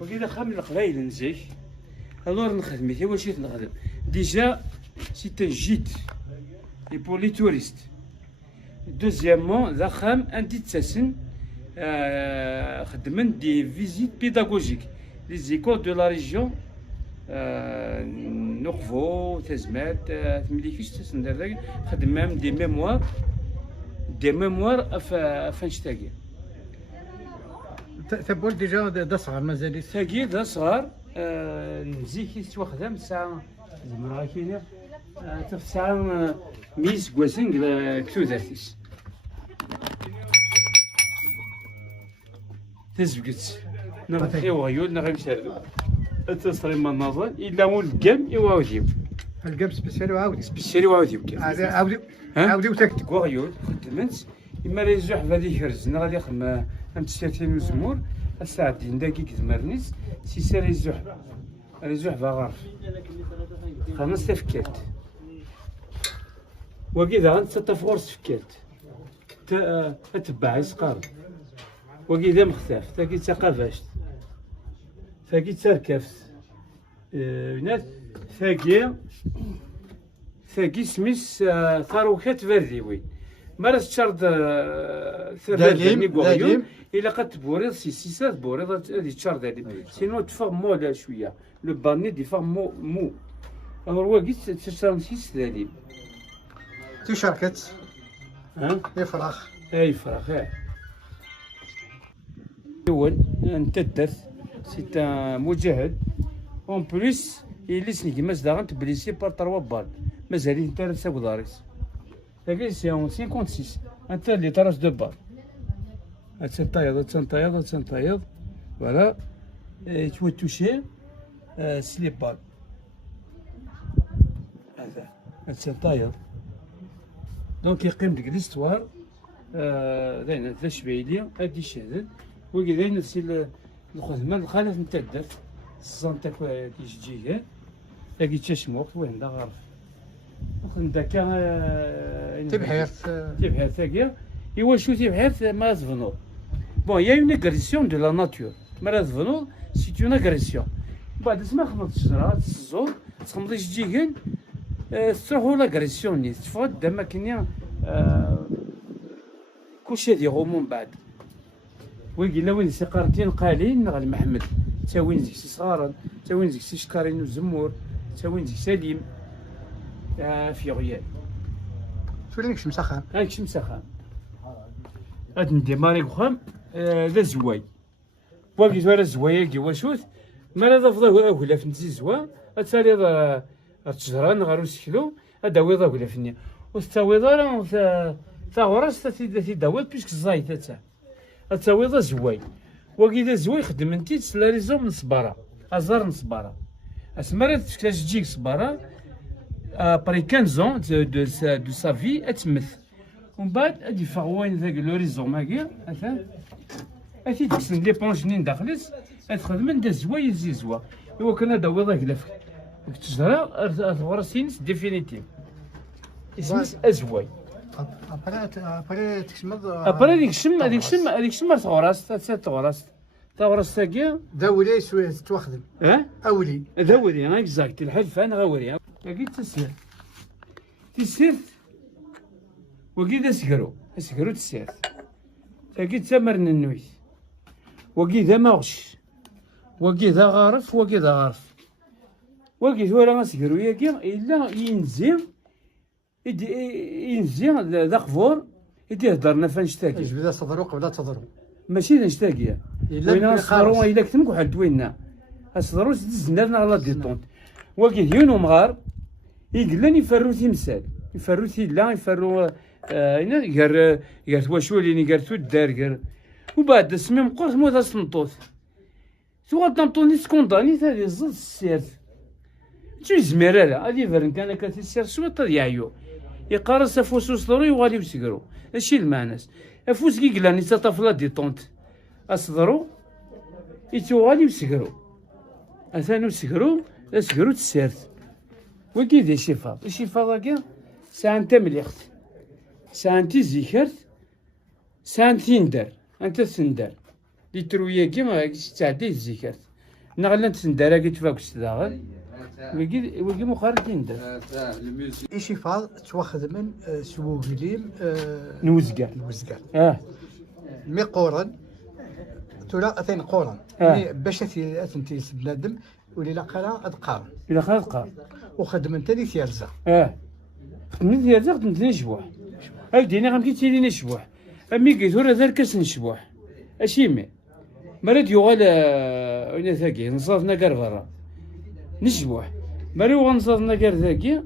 وكذا خامل القبايل نزيك الور نخدم هي واش نخدم ديجا سي ان جيت اي بور لي توريست. دوزيامون ذا خام انتي تساسن خدمن دي فيزيت بيداغوجيك لي زيكول دو لا ريجيون نوقفو تزمات تمليكيش تسندر خدمام دي ميموار افنشتاكي تبول ديجا دا صغار مازال تاكي دا صغار نزيكي توخدم ساعة زمرا كينا ساعة ميس كواسن كتو دارتيس تزبكت نغطي وغيول نغيم شاردو التصريم من النظر إلا مول القام يواوديو القام سبيسيالي وعاودي سبيسيالي وعاوديو عاودي وتكتك وغيول خدمت إما ريزوح غادي يهرزنا غادي يخدم تساتين وزمور الساعة دين داكي كتمرنيس سي ريزوح باغارف خمس تفكات وكذا غنتفورس فكات تتبع يسقار وكذا مختاف تاكي تقافشت ثاقي تركفت بنات ثاقي سميس ثاروكات فرديوين مرس تشرد ثرداني بوغيون إلا قد تبوريض سيسات بوريض هادي تشرد هادي سينو تفهم مولا شوية لو باني دي فهم مو أمر واقيت تشرد سيس ذالي تشاركت يفرخ أي فراخ أول نتدث سي ان مجاهد اون بليس يليسني كيما زداغنت بليسي بار 3 بال مازال انت تساوي داريس هاكي سي اون 56 انت اللي طراش 2 بال تنطيض فوالا تو توشي سلي بال هذا تنطيض دونك يقيم ديك ليستوار داينا ثلاث شبايليه هادي شهدت وكذا نفسي الخدمة الخالف نتدر الصنطة كيجيها تاكي تشموق وين دا غارف نخدم داكا تبحث تاكيا إوا شو تبحث ما تفنوض بون يا اون اغريسيون دو لا ناتور ما تفنوض سي اون اغريسيون بعد اسمها خمط الشجرة الزور تخمضي جيجن تروحو لاغريسيون نيت تفقد دما كنيا كلشي هادي غومو من بعد ويقيلا وين سي قارتين قالين غال محمد تا وين زيك سي صغارن تا وين زيك سي شكارين وزمور تا وين زيك سليم في غيال شو اللي نكشم سخان نكشم سخان هاد نديماري وخام ذا زواي واقي ورا الزوايا كي واشوت ما لا فضا ولا فنتي زوا اتسالي التجران غارو سكلو هذا ويضا ولا فني وستاويضا تا غراس تا داوي بيسك الزايت تا التاويضا زواي وكذا زواي خدمتي تسلا ريزوم من صبارة ازار من صبارة اسمرا تفكاش تجيك صبارة ابري 15 دو سا في اتمث ومن بعد ادي فاغوين ذاك لو ريزوم هاكي اثا اثي تكسن لي بونجنين داخلس اتخدم دا زواي يزي زوا ايوا كان هذا ويضا كلف التجرة غراسينس ديفينيتيف اسمس ازواي ابري تكشمض ابري هذيك الشم تغراس تغراس تاكي داولي شويه تواخدم اولي داولي انا اكزاكت الحلف انا غاوري هاكي تسير وكيدا سكرو تسير هاكي تمرن النويت وكيدا ماغش وكيدا غارف وكي ثورا غاسكرو ياكي الا ينزي ذا قفور يدي هدرنا فنشتاكي بدا صدرو قبل تصدرو ماشي نشتاكي وين صدرو الا كتمك واحد وينا صدرو زدنا على ديطونت وكي يونو مغار يقلن يفرو تمثال يفرو لا يفرو غير تواشوليني غير تودار وبعد سمي مقرص مو ذا سنطوط ثوال تنطوني سكونداني هذه زد السير شو زميرة هادي فرن كان كتسير سويط يعيو يقارس افوس وصدرو يوالي وسكرو هادشي المعناس افوس كي قلاني تطفلا ديطونت اصدرو يتوالي وسكرو اثانو سكرو تسيرت وكي دي الشفاض هاكا ساعة انت مليخت ساعة انت زيكرت ساعة تندر انت تندر لي ترويا كيما تعدي زيكرت نغلا نتسندر كي تفاكس داغل وكي مخارجين دار إيشي فاض تواخذ من سووغليم نوزكا مي قورن تولا أثين قورن باش أثنتي بنادم ولي لا قرا أدقار إلا خلقها وخدم تاني تيرزا من ذي خدمت نشبوح هاكديني غنمشي تيلي نشبوح أمي قلت ورا ذا الكاس نشبوح أشيمي مرات يغال وين ثاقي نصافنا كار برا نشبوح مرات يغال نصافنا كار ثاقي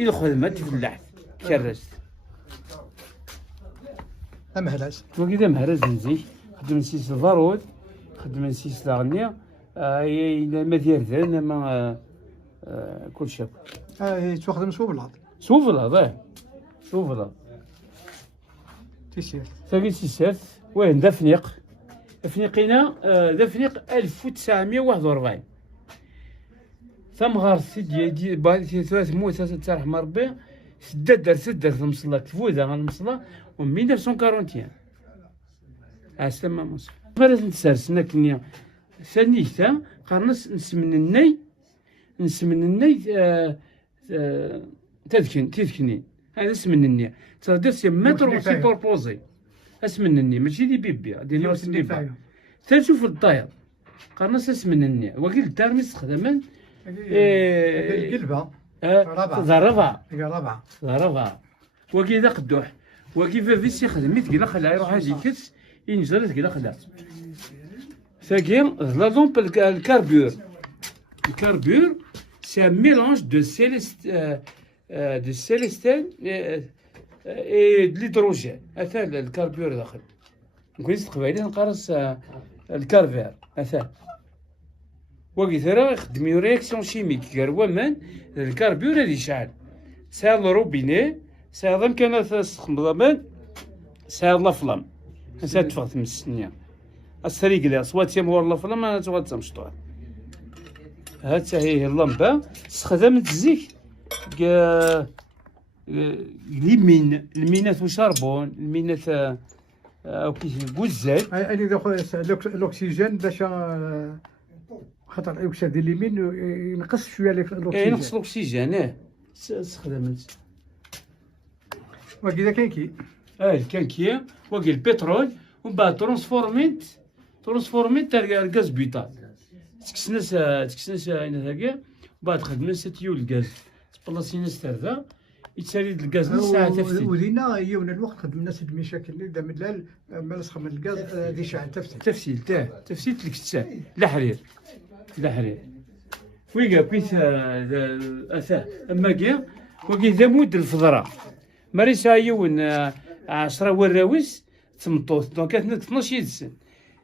إلى خدمة تفلح كرست مهراج وكذا مهراج نزيك خدم نسيس البارود خدم نسيس لاغنيا إلا ما دير ذا ما كل شيء تواخذ سوبلاط سوفلاط تيسير ثاقي تيسيرت وين دافنيق افنيقينا دافنيق 1941 ثم غار سيدي دي ثلاث موت ترحم ربي سدر المصلى تفوذا غا المصلى و 1941 عسلامة مصر غير نتسرسنا كنيا ثانيتا قرنس نسمن الني تذكني هذا اسم الني تقدر سي سي بوربوزي اسم الني ماشي دي بيبي دي نوس اللي تشوف الطاير قرنس اسم الني وكيل الدار مستخدما القلبة ربعة وكي ذا قدوح وكي فيس يخدم يتقلا خلا يروح هادي كس ينزل يتقلا خلا ثاقي لا لومب الكاربور سي ان ميلانج دو سيليستين اي د ليدروجين اثا الكاربور داخل نقول تقبايلي نقرص الكارفير اثا وكي ثرا يخدم رياكسيون شيميك كار ومان الكاربور هادي يشعل ساعة الروبيني ساعة ضم كان تستخدم ضمان ساعة لافلام ساعة تفغت من السنية السريق لها صوات يمور لافلام أنا تغاد تمشطوع هاد هي اللمبة استخدمت الزيك المينات وشاربون المينات أو كيف بوزات أنا الأكسجين باش خاطر الأكسجين ديال اليمين ينقص شوية الأكسجين ينقص الأكسجين استخدمت وكذا كاين كي كان كي وكي البترول ومن بعد ترانسفورميت تاع الغاز بيطال تكسناس هنا ثاقي بعد خدمنا ستيو الغاز تبلاصينا سترذا يتسالي الغاز نص ساعه تفتيت ولينا يوم الوقت خدمنا سد المشاكل اللي دا ملال مالس خدم الغاز ذي شاع تفسيل الكتسان لا حرير ويقا كويس اثا اما كي وكي ثمود الفضراء مريسا يون 10 وراويس تمطوط دونك 12 يدسن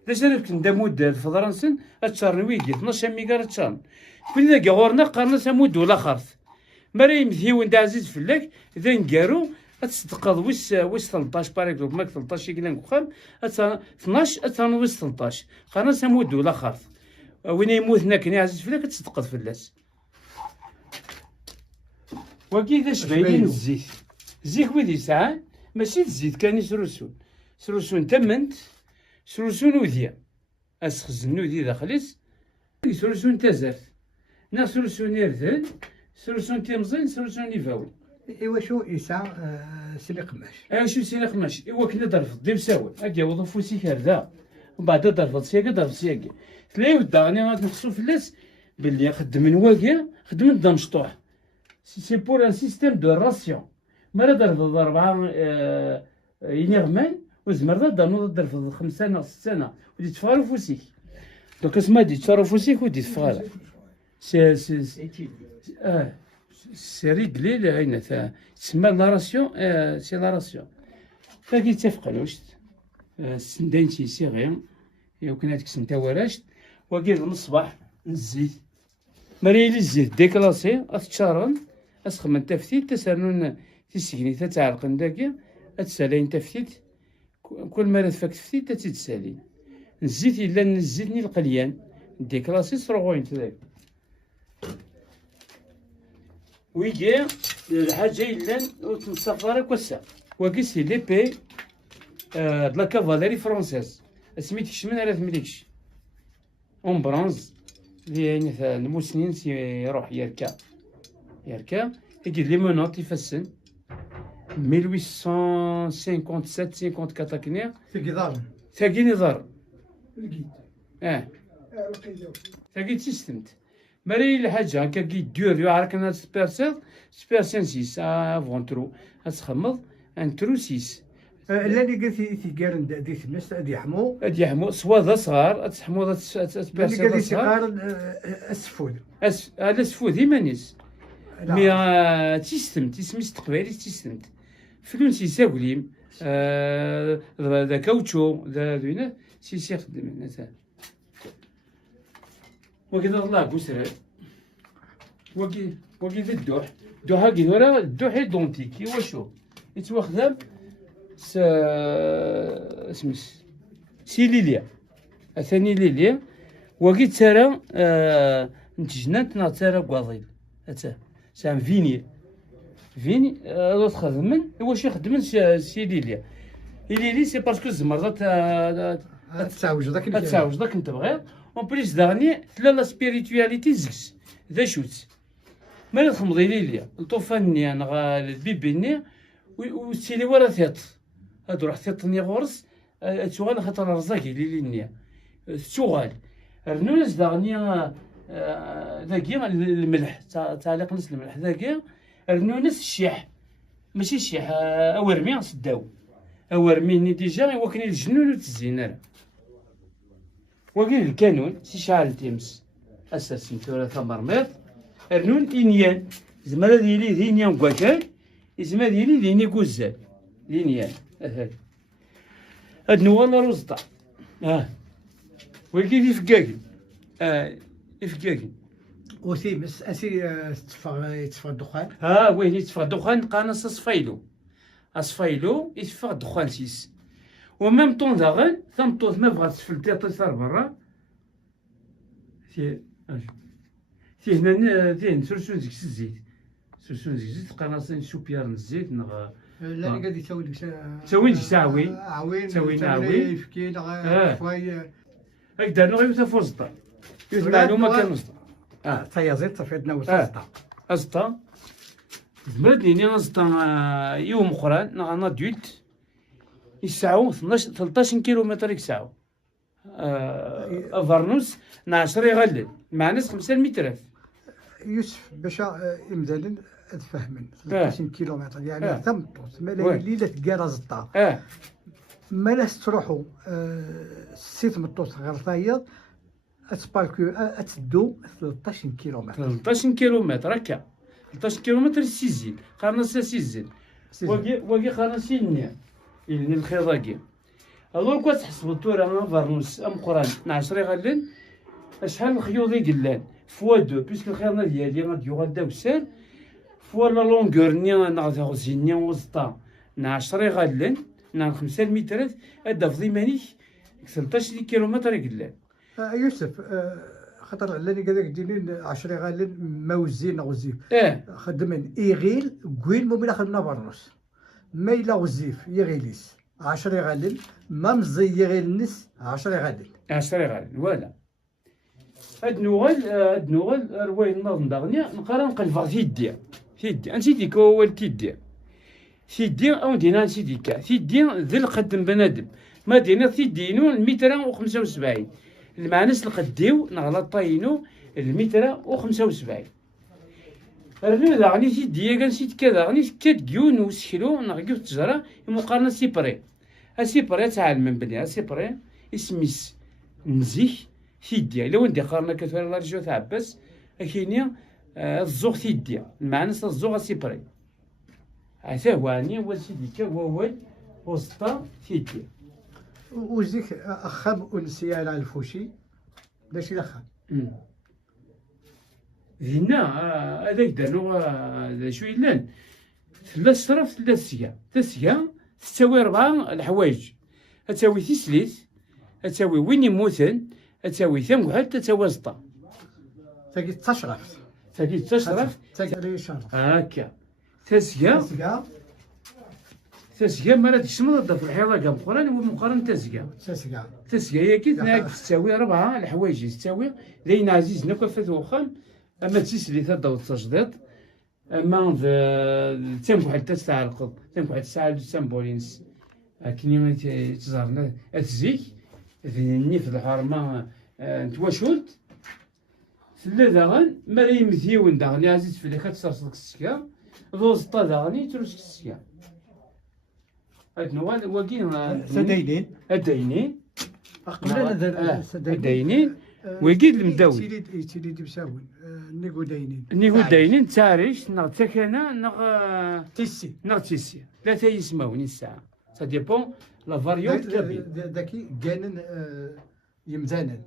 باش عرفت ندمود الفضراء نسن اتشارن ويدي 12 ميغا تشارن كل ذاك غورنا قارنا سمود ولا خرث مريم ثيون دا عزيز فلاك اذا نكارو تصدقض ويس 13 باريكوب ماك 13 كيلان كخام 12 ويس 13 قارنا سمود ولا خرث وين يموت هناك عزيز فلاك تصدقض فلاس وكي ذا شبايلين الزيت ويدي يسعى ماشي الزيت كان سروسون تمنت سروسون وذيا اسخزن وذي داخليس سروسون تزرت نا سروسون يرثل سروسون تيمزين سروسون يفاول ايوا شو يسعى سيلي قماش شو سيلي قماش ايوا كنا ضرفت ديب ساول هاكا وظفو سيك هذا ومن بعد ضرفت سياكا تلاقيو الداغني غنقصو فلاس باللي خدم نواكيا خدم دمشطوح سي بور ان سيستيم دو راسيون مرة ضرب 4 ينغمان وزمر ضرب 5 سنة 6 سنة ودي تفارو فوسيك دونك اسمها دي تفارو فوسيك ودي تفارو سي ريغلي لهنا تسمى لا راسيون سي لا راسيون فكي تفقلوشت السندين سي غير يو كان هاديك السنتا وراشت وكيل الصباح الزيت مريلي الزيت ديكلاسي اتشارن اسخمن تفتيت تسالون تسكني تتعلقن داكي اتسالين تفتيت كل مرة تفك تفتيت تتسالين الزيت الا نزيتني القليان ديكلاسي صروغوين تذاك ويجي الحاجة الا تنصفر كوسا وكيسي لي بي دلا كافاليري فرونسيز اسميتكش من على ثمليكش اون برونز يعني المسنين يروح يركا يجي لي مناط يفسن 1857 54 كنيا ثقي ضارن ثاقي نظر لقيت ثاقي تيستمت مري الحاجة هكا كي دور يعرك انا سبيرسين 6 افونترو تخمض انترو 6 اللي قالت ثقارن دي ثمس ادي يحمو ادي يحمو سوا صغار تحمو اللي سبيرسين قالت صغار ثقارن السفود هذا سفود يمانيس لا. مي تيستمت اسميس تقبايلي تيستمت فلوس يساوليم ذا كاوتشو ذا ذوينا سيسي يخدم مثلا وكذا الله بوسرال وكي ذا الدوح هاكي هورا الدوح دونتيكي واشو يتوخدم اسمس سي ليليا الثاني ليليا وكي تسارا نتجنات تسارا كواضيل سام فيني هذا تخدمن واش يخدمن سي ليليا ليلي سي باسكو الزمرضات تتعوج داك انت بغيت اون بليس داغني تلا لا سبيريتواليتي زكس ذا شوت مالي تخمض ليليا الطوفاني انا البيبيني وسيلي ورا ثيط هاد روح ثيطني غورس تشوغال خاطر رزاكي ليلي تشوغال رنونس داغني ذاكي الملح تعليق نص الملح ذاكي رنونس الشيح ماشي الشيح اورمي صداو اورمي ديجا وكني الجنون وتزينر وكاين الكانون سي شعال تيمس اساسا ثورة ثمرميط رنون انيان زعما هذا يلي دينيان كواكال زعما يلي ديني كوزال دينيان هاد نوالا روزطا ولكن يفكاكي يفكاكي وسيمس اسي يتفغ الدخان وين يتفغ الدخان قانص اصفايلو يتفغ الدخان سيس وميم طون داغن ثمطوط ما بغات تفلتي طيصار برا تي هنا تي سرسون زيك الزيت قناصين شوبيار الزيت نغ لا قاعد يسوي لك تسوي لك عوين عوين يفكي شويه هكذا نغيب تفوزطا المعلومه كان وسطا تيازيت صفيتنا وسطا أسطا زمرت ليني أسطا يوم أخرى أنا دولت يسعو 13 كيلومتر يسعو فارنوس 10 يغلل مع ناس 5 متر يوسف باش يمدالن تفهمن 13 كيلومتر يعني ثمطوس مالا ليلة كارا زطا مالا تروحوا سيت مطوس غير طاير اتبالكو اتدو 13 كيلومتر 13 كيلومتر هكا 13 كيلومتر سيزين قارنا سيزين واقي قارنا سينيا يعني الخيضاكي الوغ كوا تحسبوا التورا فارنوس ام قران 10 غالين شحال الخيوط يقلان فوا دو بيسك الخيرنا ديالي غادي يغدا وسال فوا لا لونغور ني نغادي زيني وسطا 10 غالين 5 متر هدا في ضمانيك 13 كيلومتر يقلان يوسف خاطر علاني كذاك دينين 10 غالين ما وزين غزيف خدمين ايغيل كوين مو بلا خدمنا برنوس ما الا غزيف يغيليس 10 غالين ما مزي يغيل نس 10 غالين 10 غالين ولا هاد نوغل رواي النظم داغنيا نقرا نقلب في يدي انسيديك هو تيدي سيدي او دينا سيديكا سيدي ذي القدم بنادم ما دينا سيدينو 275 المعناس القديو نغلط طاينو 275 رنو داغني سيدي كان سيد كذا غني كات كيون وسكلو نغيو تجرا مقارنه سيبري اسيبري تاع من بني اسيبري اسميس نزيك سيدي الا وندي قارنا كثر الله رجو تاع عباس اكيني الزوغ سيدي المعناس الزوغ سيبري هذا هو يعني هو سيدي هو وسطا سيدي وزيك اخام انسيه على الفوشي داش الاخام هنا هذاك دانو شو يلان ثلاث صرف ثلاث سيا تساوي 4 الحوايج تساوي تسليت تساوي وين يموتن تساوي ثم حتى تساوي زطا تاكي تشرف تاكي تاكي شرف هكا تسيا تسقى مرات تشمض في الحيضة كم قران ومقارن تسقى تسقى هي كي تناك تساوي 4 الحوايج تساوي لين عزيز نكفت وخام اما تسلي ثلاثة وتجديد اما تنفع حتى الساعة القض تنفع حتى الساعة السامبولينس كني تزارنا اتزيك النيف الحرمة تواشولت ثلاثة داغن ما يمثيون داغن عزيز في اللي كتسرسلك السكا ذوز طا داغني تروس السكا هاد واقين سداينين الداينين قبل هذا الداينين ويقيد المداوي تيلي مساوين نيغو داينين نيغو داينين تاريش نغ تاكانا نغ تيسي ثلاثة يسماوني الساعة سا ديبون لا فاريون كابين داكي كانن يمزانن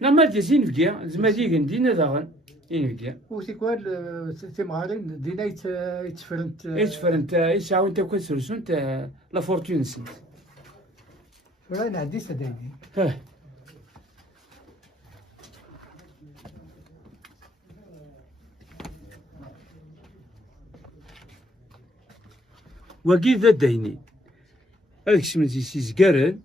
نا ما تيسين فكيا زعما ديك ندينا داغن ينفكيا وتيكوال تيمغارين دينا يتفرنت يسعاون تا كون سرسون لا فورتون سنت ولا عندي سداينين وكي ذا دايني هذاك الشمن تيزكارن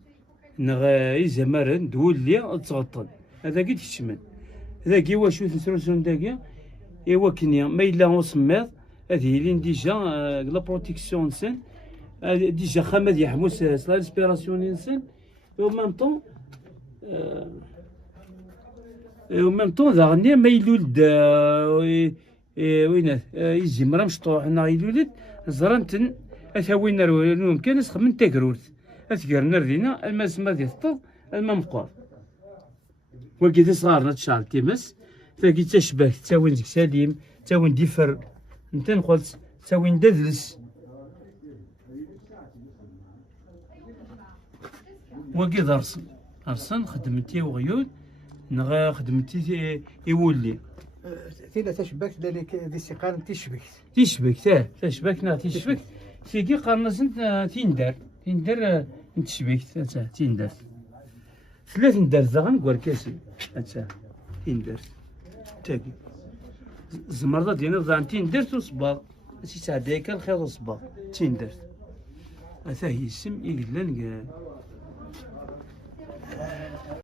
نغ يزمرن دولي تغطن هذا كي تشمن هذا كي واش تسرسون داكيا ايوا كنيا ما الا وسميض هذه لين ديجا لا بروتيكسيون نسن ديجا خامد يحمس لا ريسبيراسيون نسن او ميم طون داغني ما يلولد وين يزمر مشطوح نا يلولد زرنتن اثاوين نروي كان نسخمن تاكروت اثقرنا ردينا الماس ما يفطر الماء مقار وكي صغارنا تشعل تيمس تلاقي تشبه تساوين ديك سليم تساوين ديفر انت نقولت تساوين دذلس وكي ارسن خدمتي وغيود نغا خدمتي يولي تيلا تشبك لانك دي سيقان تشبك تشبك سيكي قارنسن تيندر نتشبك تيندر ثلاث ندار زغن كواركاسي هاتسا تيندر تاكي زمرضة دينا ضان تيندرت وصباغ هاتي تعدايا كان خير وصباغ تيندرت هذا هي السم يقلن